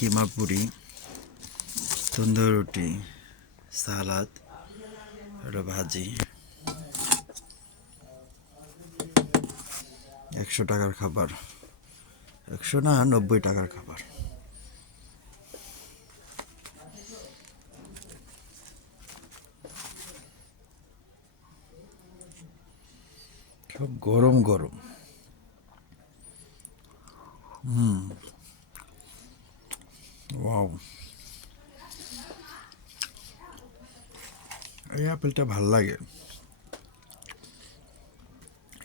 কিমা পুরি, তন্দুর রুটি, সালাদ, একটা ভাজি। 100 টাকার খাবার, 100 না 90 টাকার খাবার। সব গরম গরম। ওয়াও, এই আপেলটা ভাল লাগে।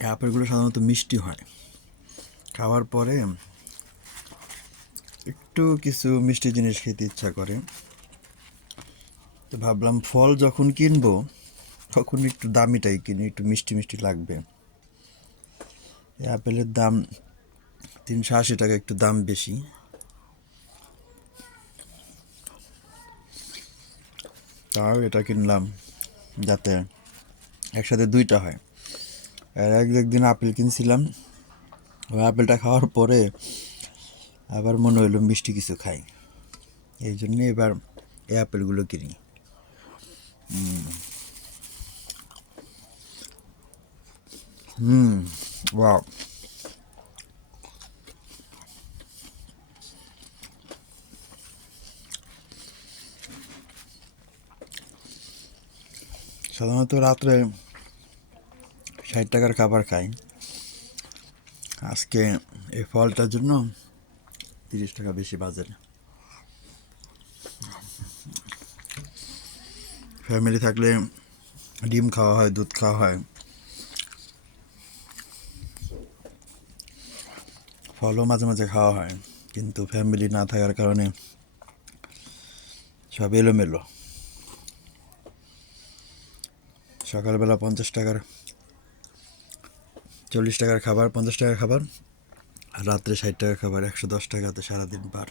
এই আপেলগুলো সাধারণত মিষ্টি হয়, খাওয়ার পরে একটু কিছু মিষ্টি জিনিস খেতে ইচ্ছা করে। তো ভাবলাম ফল যখন কিনবো তখন একটু দামিটাই কিনি, একটু মিষ্টি মিষ্টি লাগবে। এই আপেলের দাম 380 টাকা, একটু দাম বেশি। তাও এটা কিনলাম যাতে একসাথে দুইটা হয়। আর একদিন আপেল কিনছিলাম, ওই আপেলটা খাওয়ার পরে আবার মনে হইলো মিষ্টি কিছু খাই, এই জন্যে এবার এই আপেলগুলো কিনি। ওয়াও, সাধারণত রাত্রে 60 টাকার খাবার খাই, আজকে এই ফলটার জন্য 30 টাকা বেশি বাজেট। ফ্যামিলি থাকলে ডিম খাওয়া হয়, দুধ খাওয়া হয়, ফলও মাঝে মাঝে খাওয়া হয়, কিন্তু ফ্যামিলি না থাকার কারণে সব এলোমেলো। সকালবেলা 50 টাকার, 40 টাকার খাবার, 50 টাকার খাবার, আর রাত্রে 60 টাকার খাবার, 110 টাকাতে সারাদিন পার।